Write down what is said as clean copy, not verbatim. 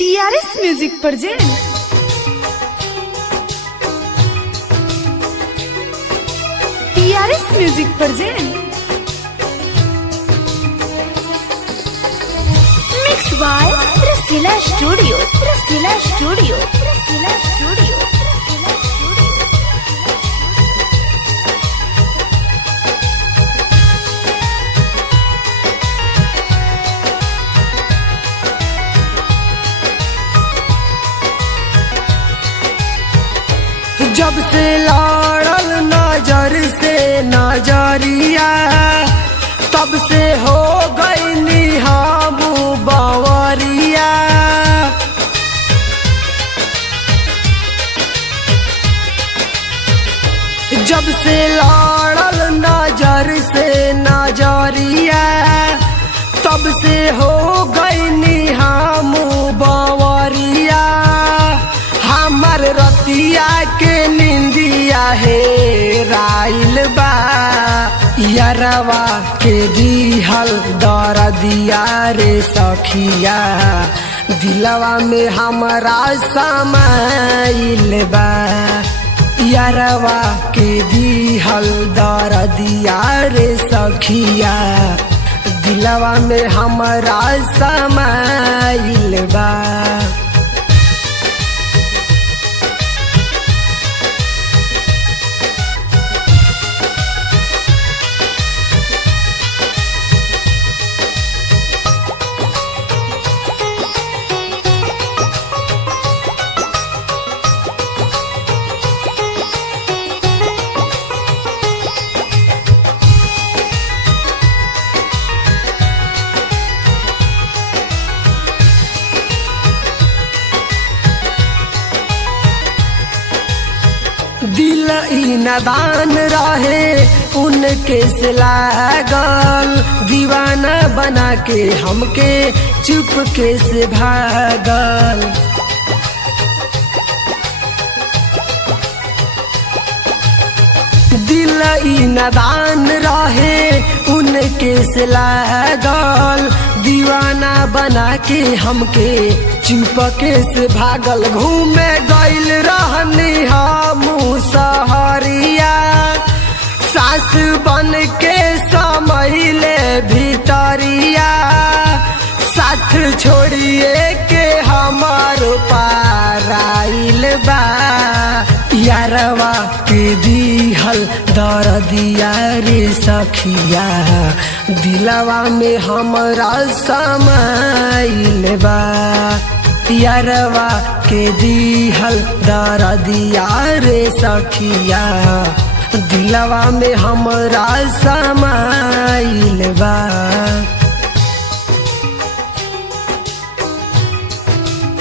TRS music present TRS music present mix by Rasila studio Rasila studio Rasila studio. जब से लड़ल नजर से नजरिया तब से हो गई हम बावरिया। जब से लड़ल नजर से नजरिया तब से हो गई हम बावरिया। हमर रतिया के निंदिया है राइल बा यारवा के दिहल दरदिया रे सखिया दिलवा में हमरा समाइल बा। यारवा के दिहल दरदिया रे सखिया दिलवा में हमरा समाइल बा। दिल ई नादान रहे उनके से लागल दीवाना बना के हमके चुपके से भागल। दिल ई नादान रहे उनके से लागल दीवाना बना के हमके चुपके से भागल। घूमे गइल रहनी हम सहरिया सास बन के समैले भीतरिया साथ छोड़िए के हमार पाराइल बा। यारवा के दिहल दरदिया रे सखिया दिलवा में हमरा समाइल बा। यारवा के दिहल दरदिया रे सखिया दिलवा में हमरा समाइल बा।